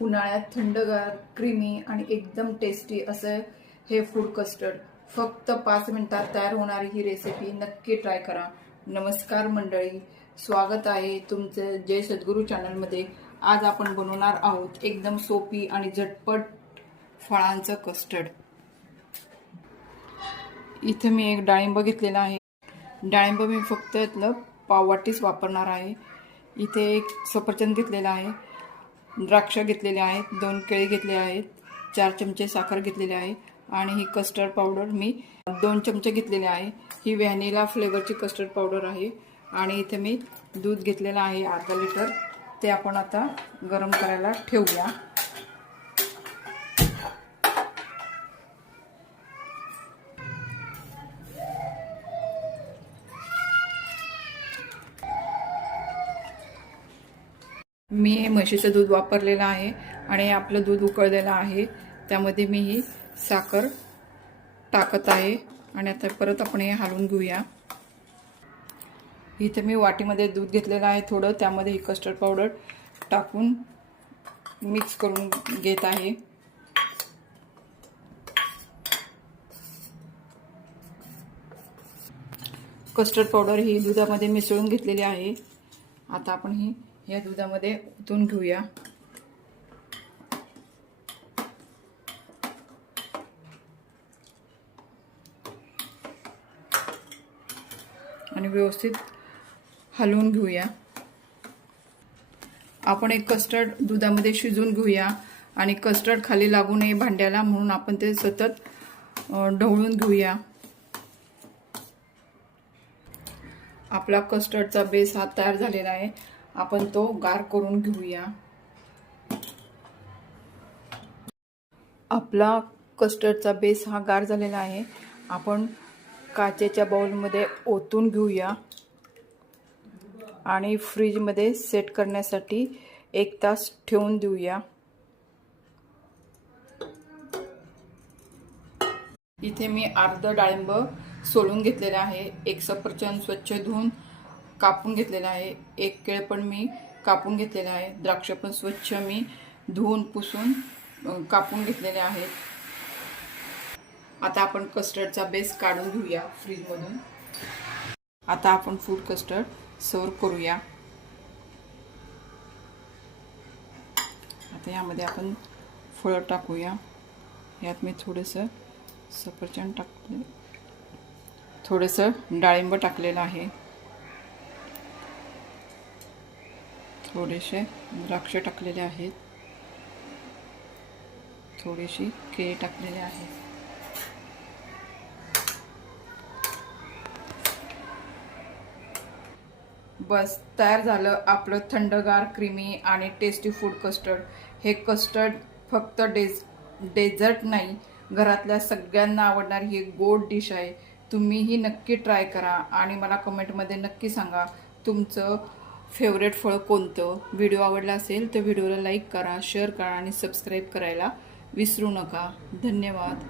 उन्हाळ्यात थंडगार, क्रीमी आणि एकदम टेस्टी असं हे फूड कस्टर्ड फक्त 5 मिनिटात तयार होणारी ही रेसिपी नक्की ट्राय करा। नमस्कार मंडळी, स्वागत आहे तुमचं जय सद्गुरू चॅनलमध्ये। आज आपण बनवणार आहोत एकदम सोपी आणि झटपट फळांचं कस्टर्ड। इथे मी एक डाळिंब घेतलेला आहे। डाळिंब मी फक्त यातलं पाववाटीच वापरणार आहे। इथे एक सफरचंद घेतलेला आहे, द्राक्ष घेतलेले आहेत, 2 केळी घेतले आहेत, 4 चमचे साखर घेतलेली आहे आणि ही कस्टर्ड पावडर मी 2 चमचे घेतलेले आहे। ही व्हॅनिला फ्लेवरची कस्टर्ड पावडर आहे आणि इथे मी दूध घेतलेलं आहे अर्धा लिटर। ते आपण आता गरम करायला ठेवूया। मी हे म्हशीचं दूध वापरलेलं आहे आणि आपलं दूध उकळलेलं आहे। त्यामध्ये मी ही साखर टाकत आहे आणि आता परत आपण हे हलवून घेऊया। इथे मी वाटीमध्ये दूध घेतलेलं आहे थोडं, त्यामध्ये ही कस्टर्ड पावडर टाकून मिक्स करून घेत आहे। कस्टर्ड पावडर ही दुधामध्ये मिसळून घेतलेली आहे। आता आपण ही या दुधामध्ये ओतून घेऊया आणि व्यवस्थित हलवून घेऊया। आपण एक कस्टर्ड दुधामध्ये शिजवून घेऊया आणि कस्टर्ड खाली लागू नये भांड्याला, म्हणून आपण ते सतत ढवळून घेऊया। आपला कस्टर्डचा बेस हा तयार झालेला आहे, आपण तो गार करून घेऊया। आपला कस्टर्डचा बेस हा गार झालेला आहे, आपण काचेच्या बाउलमध्ये ओतून घेऊया आणि फ्रीजमध्ये सेट करण्यासाठी 1 तास ठेवून देऊया। इथे मी अर्ध डाळिंब सोलून घेतलेला आहे, एक सफरचंद स्वच्छ धुवून कापून घेतलेला आहे, एक केळ पण मी कापून घेतलेला आहे, द्राक्ष पण स्वच्छ मी धुवून पुसून कापून घेतलेले आहेत। आता आपण कस्टर्डचा बेस काढून घेऊया फ्रीजमधून। आता आपण फूड कस्टर्ड सर्व करूया। आता यामध्ये आपण फळं टाकूया। यात मी थोडंसं सफरचंद टाकले, थोडंसं डाळिंब टाकलेलं आहे, थोडेसे द्राक्ष टाकलेले आहेत, थोडीशी केळी टाकलेली आहे। बस तयार झालं आपलं थंडगार, क्रीमी आणि टेस्टी फूड कस्टर्ड। हे कस्टर्ड फक्त डेझर्ट नाही, घरातल्या सगळ्यांना आवडणारी ही गोड डिश आहे। तुम्हीही नक्की ट्राय करा आणि मला कमेंटमध्ये नक्की सांगा तुमचं फेवरेट फळ कोणतं। व्हिडिओ आवडला असेल तर व्हिडिओला लाईक करा, शेअर करा आणि सबस्क्राईब करायला विसरू नका। धन्यवाद।